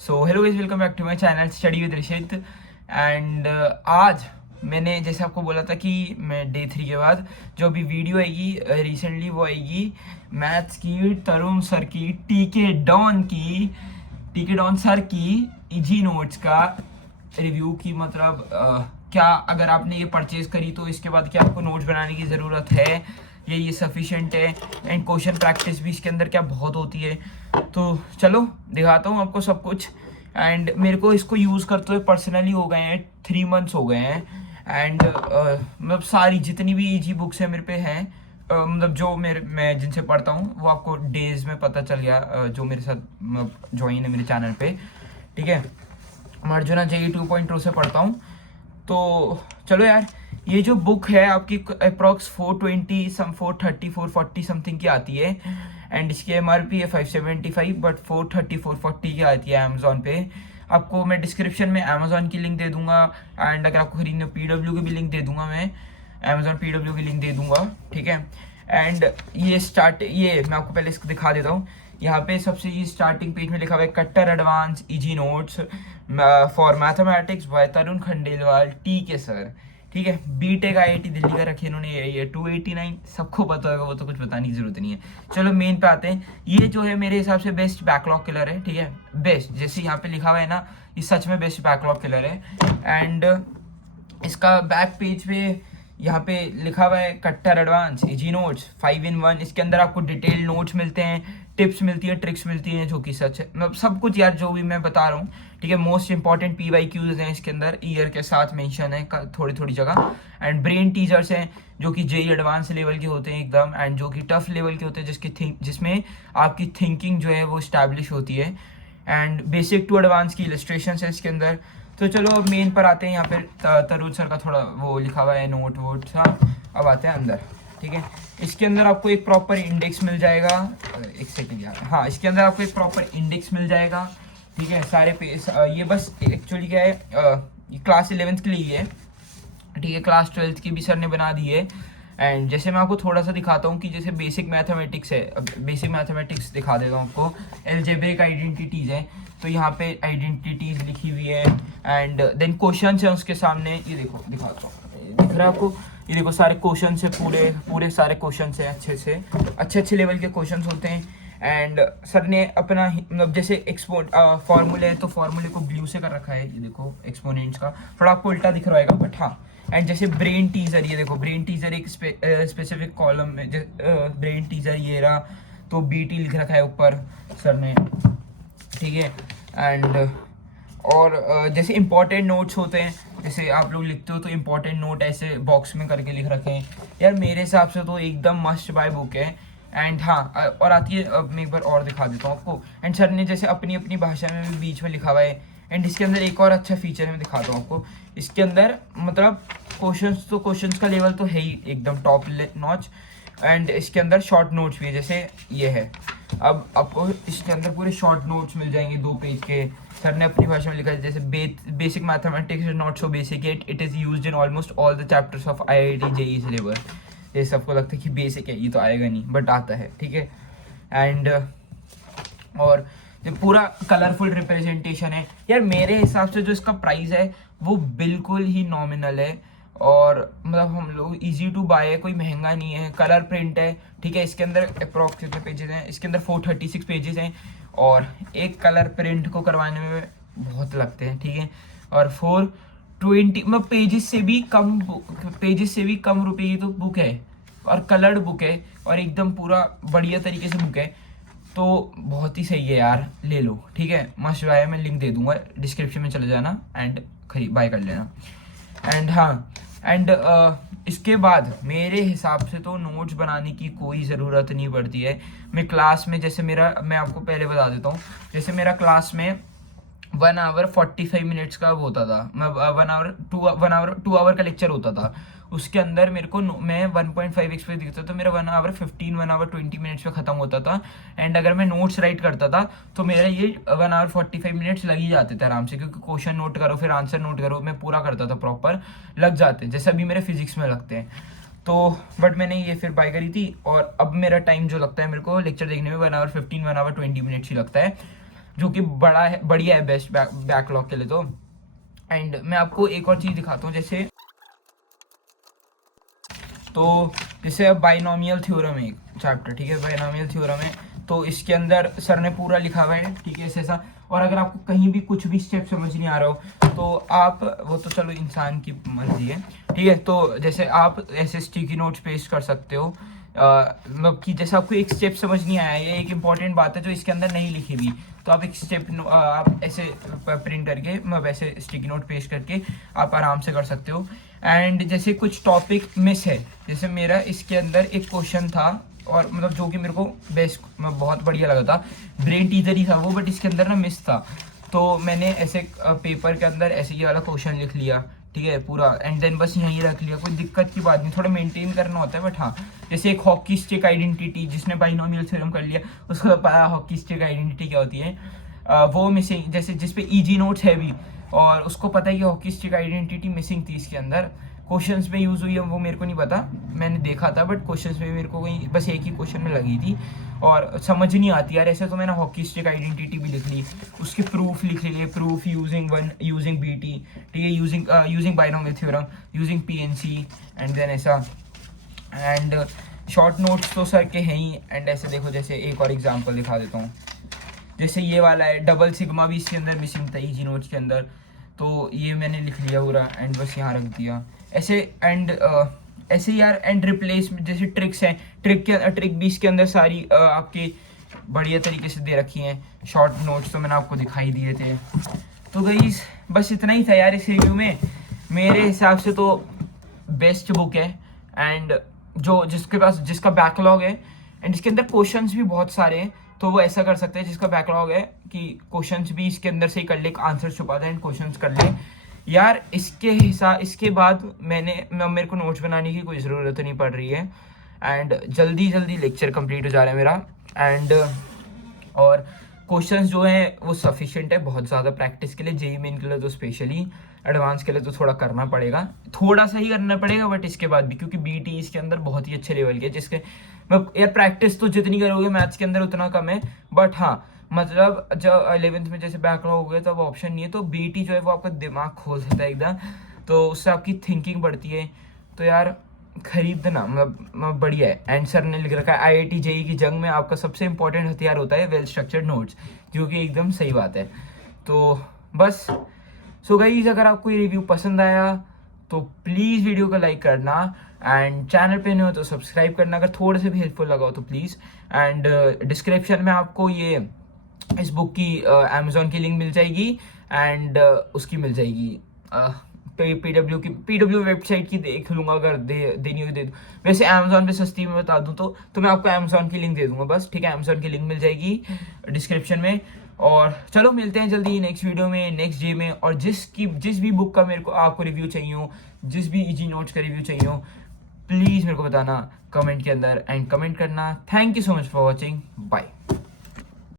So hello guys, welcome back to my channel study with Rishit. And आज मैंने जैसे आपको बोला था कि मैं डे 3 के बाद जो अभी वीडियो आएगी रिसेंटली वो आएगी मैथ्स की तरुण सर की टीके डॉन सर की इजी नोट्स का रिव्यू की। मतलब क्या अगर आपने ये परचेज करी तो इसके बाद क्या आपको नोट्स बनाने की ज़रूरत है, ये सफिशिएंट है, एंड क्वेश्चन प्रैक्टिस भी इसके अंदर क्या बहुत होती है। तो चलो दिखाता हूँ आपको सब कुछ। एंड मेरे को इसको यूज़ करते हुए पर्सनली हो गए हैं 3 मंथ्स हो गए हैं। एंड मतलब सारी जितनी भी ईजी बुक्स है मेरे पे हैं, मतलब जो मैं जिनसे पढ़ता हूँ वो आपको डेज में पता चल गया, जो मेरे साथ ज्वाइन है मेरे चैनल पे। ठीक है, मैं अर्जुना JEE 2.2 से पढ़ता हूँ। तो चलो यार, ये जो बुक है आपकी अप्रॉक्स 420 सम 430 440 समथिंग की आती है। एंड इसकी MRP है 575, बट 430 440 की आती है अमेजोन पे। आपको मैं डिस्क्रिप्शन में अमेजोन की लिंक दे दूंगा, एंड अगर आपको खरीदने PW की भी लिंक दे दूंगा, मैं अमेजोन PW की लिंक दे दूंगा। ठीक है, एंड ये मैं आपको पहले इसको दिखा देता हूँ। यहाँ पे सबसे ये स्टार्टिंग पेज में लिखा हुआ है कट्टर advance easy notes for mathematics bye Tarun Khandelwal TK sir. ठीक है, BTech IIT दिल्ली का रखे इन्होंने। ये 289 सबको पता होगा, वो तो कुछ बताने की जरूरत नहीं है। चलो मेन पे आते हैं। ये जो है मेरे हिसाब से बेस्ट बैकलॉग किलर है। ठीक है, बेस्ट जैसे यहाँ पे लिखा हुआ है ना, ये सच में बेस्ट बैकलॉग किलर है। एंड इसका बैक पेज पे यहाँ पे लिखा हुआ है कट्टर एडवांस इजी नोट्स 5 in 1। इसके अंदर आपको डिटेल नोट्स मिलते हैं, टिप्स मिलती है, ट्रिक्स मिलती हैं, जो कि सच है। मतलब सब कुछ यार जो भी मैं बता रहा हूँ। ठीक है, मोस्ट इंपॉर्टेंट PYQs हैं इसके अंदर, ईयर के साथ मेंशन है थोड़ी थोड़ी जगह। एंड ब्रेन टीजर्स हैं जो कि JEE एडवांस लेवल के होते हैं एकदम, एंड जो कि टफ लेवल के होते हैं, जिसमें आपकी थिंकिंग जो है वो इस्टेब्लिश होती है। एंड बेसिक टू एडवांस की इलस्ट्रेशन है इसके अंदर। तो चलो अब मेन पर आते हैं। यहाँ पे तरुण सर का थोड़ा वो लिखा हुआ है नोट वोट सा। अब आते हैं अंदर। ठीक है, इसके अंदर आपको एक प्रॉपर इंडेक्स मिल जाएगा। एक सेकेंड यार, हाँ, इसके अंदर आपको एक प्रॉपर इंडेक्स मिल जाएगा। ठीक है, सारे पेज ये बस एक्चुअली क्या है, ये क्लास 11th के लिए है। ठीक है, क्लास 12th की भी सर ने बना दी है। एंड जैसे मैं आपको थोड़ा सा दिखाता हूँ कि जैसे बेसिक मैथमेटिक्स है, अब बेसिक मैथमेटिक्स दिखा देता हूँ आपको। एल्जेब्रिक आइडेंटिटीज़ है, तो यहाँ पे आइडेंटिटीज़ लिखी हुई है। एंड देन क्वेश्चन है उसके सामने, ये देखो दिखाता हूँ, दिख रहा है आपको, ये देखो सारे क्वेश्चन है, पूरे पूरे सारे क्वेश्चन है, अच्छे लेवल के क्वेश्चन होते हैं। एंड सर ने अपना मतलब जैसे फॉर्मूले है तो फॉर्मूले को ब्लू से कर रखा है, ये देखो एक्सपोनेंट्स का थोड़ा आपको उल्टा दिख रहा होगा, बट हाँ। एंड जैसे ब्रेन टीजर, ये देखो ब्रेन टीजर एक स्पेसिफिक कॉलम में ब्रेन टीजर ये रहा, तो BT लिख रखा है ऊपर सर ने। ठीक है, एंड और जैसे इंपॉर्टेंट नोट्स होते हैं, जैसे आप लोग लिखते हो तो इंपॉर्टेंट नोट ऐसे बॉक्स में करके लिख रखे हैं। यार मेरे हिसाब से तो एकदम मस्ट बाय बुक है। एंड हाँ, और आती है, अब मैं एक बार और दिखा देता हूँ आपको। एंड सर ने जैसे अपनी अपनी भाषा में भी बीच में लिखा हुआ है। एंड इसके अंदर एक और अच्छा फीचर है, मैं दिखाता हूँ आपको। इसके अंदर मतलब क्वेश्चंस का लेवल तो है ही एकदम टॉप नॉच। एंड इसके अंदर शॉर्ट नोट्स भी है, जैसे ये है। अब आपको इसके अंदर पूरे शॉर्ट नोट्स मिल जाएंगे 2 पेज के। सर ने अपनी भाषा में लिखा है, जैसे basic mathematics is not so basic it is used in almost all the chapters of IIT JEE syllabus. ये सबको लगता है कि बेसिक है, ये तो आएगा नहीं, बट आता है। ठीक है, एंड और जो पूरा कलरफुल रिप्रेजेंटेशन है। यार मेरे हिसाब से जो इसका प्राइस है वो बिल्कुल ही नॉमिनल है, और मतलब हम लोग इजी टू बाय है, कोई महंगा नहीं है। कलर प्रिंट है। ठीक है, इसके अंदर अप्रॉक्स कितने पेजेस हैं, इसके अंदर 436 पेजेस हैं, और एक कलर प्रिंट को करवाने में बहुत लगते हैं। ठीक है, और 420 मतलब पेजेस से भी कम रुपए की तो बुक है, और कलर्ड बुक है, और एकदम पूरा बढ़िया तरीके से बुक है, तो बहुत ही सही है यार, ले लो। ठीक है, मस्ट बाय, मैं लिंक दे दूंगा डिस्क्रिप्शन में, चले जाना एंड बाय कर लेना। एंड हाँ, एंड इसके बाद मेरे हिसाब से तो नोट्स बनाने की कोई ज़रूरत नहीं पड़ती है। मैं क्लास में जैसे मैं आपको पहले बता देता हूँ, जैसे मेरा क्लास में 1 hour 45 minutes का होता था, मैं 1 hour का लेक्चर होता था। उसके अंदर मेरे को मैं 1.5x पे दिखता था, मेरा 1 hour 20 minutes पे ख़त्म होता था। एंड अगर मैं नोट्स राइट करता था तो मेरा ये 1 hour 45 minutes लग ही जाते थे आराम से, क्योंकि क्वेश्चन नोट करो फिर आंसर नोट करो, मैं पूरा करता था प्रॉपर, लग जाते जैसे अभी मेरे फिजिक्स में लगते हैं। तो बट मैंने ये फिर बाय करी थी, और अब मेरा टाइम जो लगता है मेरे को लेक्चर देखने में 1 hour 15 1 hour 20 minutes ही लगता है। जो कि बड़ा है, बढ़िया है, बेस्ट बैकलॉग के लिए। तो एंड मैं आपको एक और चीज़ दिखाता हूँ, जैसे तो जैसे अब बाइनोमियल थ्योरम है एक चैप्टर, ठीक है, बाइनोमियल थ्योरम है, तो इसके अंदर सर ने पूरा लिखा हुआ है, ठीक है, ऐसा। और अगर आपको कहीं भी कुछ भी स्टेप समझ नहीं आ रहा हो तो आप, वो तो चलो इंसान की मर्जी है, ठीक है, तो जैसे आप ऐसे स्टिकी नोट्स पेस्ट कर सकते हो, मतलब कि जैसे आपको एक स्टेप समझ नहीं आया, ये एक इंपॉर्टेंट बात है जो इसके अंदर नहीं लिखी हुई, तो आप एक स्टेप आप ऐसे प्रिंट करके, मतलब ऐसे स्टिकी नोट पेस्ट करके आप आराम से कर सकते हो। एंड जैसे कुछ टॉपिक मिस है, जैसे मेरा इसके अंदर एक क्वेश्चन था, और मतलब जो कि मेरे को बेस्ट, बहुत बढ़िया लगा था, ब्रेन टीजर ही था वो, बट इसके अंदर ना मिस था, तो मैंने ऐसे पेपर के अंदर ऐसे ये वाला क्वेश्चन लिख लिया, ठीक है, पूरा, एंड देन बस यहीं रख लिया, कोई दिक्कत की बात नहीं, थोड़ा मेंटेन करना होता है, बट हाँ, जैसे एक हॉकी स्टिक आइडेंटिटी, जिसने बाइनोमियल थ्योरम कर लिया उसको तो पता हॉकी स्टिक आइडेंटिटी क्या होती है, वो मिसिंग, जैसे जिस पे इजी नोट्स है भी, और उसको पता है कि हॉकी स्टिक आइडेंटिटी मिसिंग थी इसके अंदर, क्वेश्चंस में यूज़ हुई है वो मेरे को नहीं पता, मैंने देखा था, बट क्वेश्चंस में मेरे को कहीं बस एक ही क्वेश्चन में लगी थी, और समझ नहीं आती यार, ऐसे तो मैंने हॉकी स्टिक आइडेंटिटी भी लिख ली, उसके प्रूफ लिख लिए, प्रूफ यूजिंग बीटी, ठीक है, using binomial theorem, using PNC, and then ऐसा, एंड शॉर्ट नोट्स तो सर के हैं ही। एंड ऐसे देखो, जैसे एक और एग्जाम्पल दिखा देता हूँ, जैसे ये वाला है, डबल सिग्मा भी इसके अंदर मिसिंग था इजी नोट्स के अंदर, तो ये मैंने लिख लिया पूरा, एंड बस यहाँ रख दिया ऐसे। एंड ऐसे यार, एंड रिप्लेसमेंट जैसे ट्रिक्स हैं, ट्रिक भी इसके अंदर सारी आपके बढ़िया तरीके से दे रखी हैं। शॉर्ट नोट्स तो मैंने आपको दिखाई दिए थे। तो गाइस बस इतना ही था यार इस रिव्यू में, मेरे हिसाब से तो बेस्ट बुक है, एंड जो जिसका बैकलॉग है, एंड इसके अंदर क्वेश्चंस भी बहुत सारे हैं, तो वो ऐसा कर सकते हैं, जिसका बैकलॉग है कि क्वेश्चंस भी इसके अंदर से ही कर ले, आंसर छुपा दे एंड क्वेश्चंस कर ले यार। इसके बाद मेरे को नोट्स बनाने की कोई ज़रूरत नहीं पड़ रही है, एंड जल्दी लेक्चर कंप्लीट हो जा रहा है मेरा, एंड और क्वेश्चंस जो हैं वो सफिशिएंट है बहुत ज़्यादा प्रैक्टिस के लिए, जेईई मेन के लिए तो स्पेशली, एडवांस के लिए तो थोड़ा करना पड़ेगा, थोड़ा सा ही करना पड़ेगा, बट इसके बाद भी, क्योंकि बीटी इसके अंदर बहुत ही अच्छे लेवल के, जिसके मतलब यार प्रैक्टिस तो जितनी करोगे मैथ्स के अंदर उतना कम है, बट हाँ मतलब जब 11th में जैसे बैकलॉग हो गया तब ऑप्शन नहीं है, तो बीटी जो है वो आपका दिमाग खोल देता है एकदम, तो उससे आपकी थिंकिंग बढ़ती है, तो यार खरीदना मतलब बढ़िया है। एंड सर ने लिख रखा है आईआईटी जेईई की जंग में आपका सबसे इंपॉर्टेंट हथियार होता है वेल स्ट्रक्चर्ड नोट्स, जो कि एकदम सही बात है। तो बस सो गाइस, अगर आपको ये रिव्यू पसंद आया तो प्लीज़ वीडियो को लाइक करना, एंड चैनल पे नहीं हो तो सब्सक्राइब करना, अगर थोड़े से भी हेल्पफुल लगा हो तो प्लीज़। एंड डिस्क्रिप्शन में आपको ये इस बुक की अमेज़ॉन की लिंक मिल जाएगी, एंड उसकी मिल जाएगी पीडब्ल्यू वेबसाइट की देख लूँगा, अगर देनी होगी दे दूँ, वैसे अमेज़ॉन पे सस्ती में बता दूँ तो मैं आपको अमेज़ॉन की लिंक दे दूँगा बस, ठीक है, अमेज़ॉन की लिंक मिल जाएगी डिस्क्रिप्शन में। और चलो मिलते हैं जल्दी नेक्स्ट वीडियो में, नेक्स्ट डे में, और जिस भी बुक का मेरे को आपको रिव्यू चाहिए हो, जिस भी इजी नोट्स का रिव्यू चाहिए हो, प्लीज़ मेरे को बताना कमेंट के अंदर, एंड कमेंट करना। Thank you so much for watching, bye.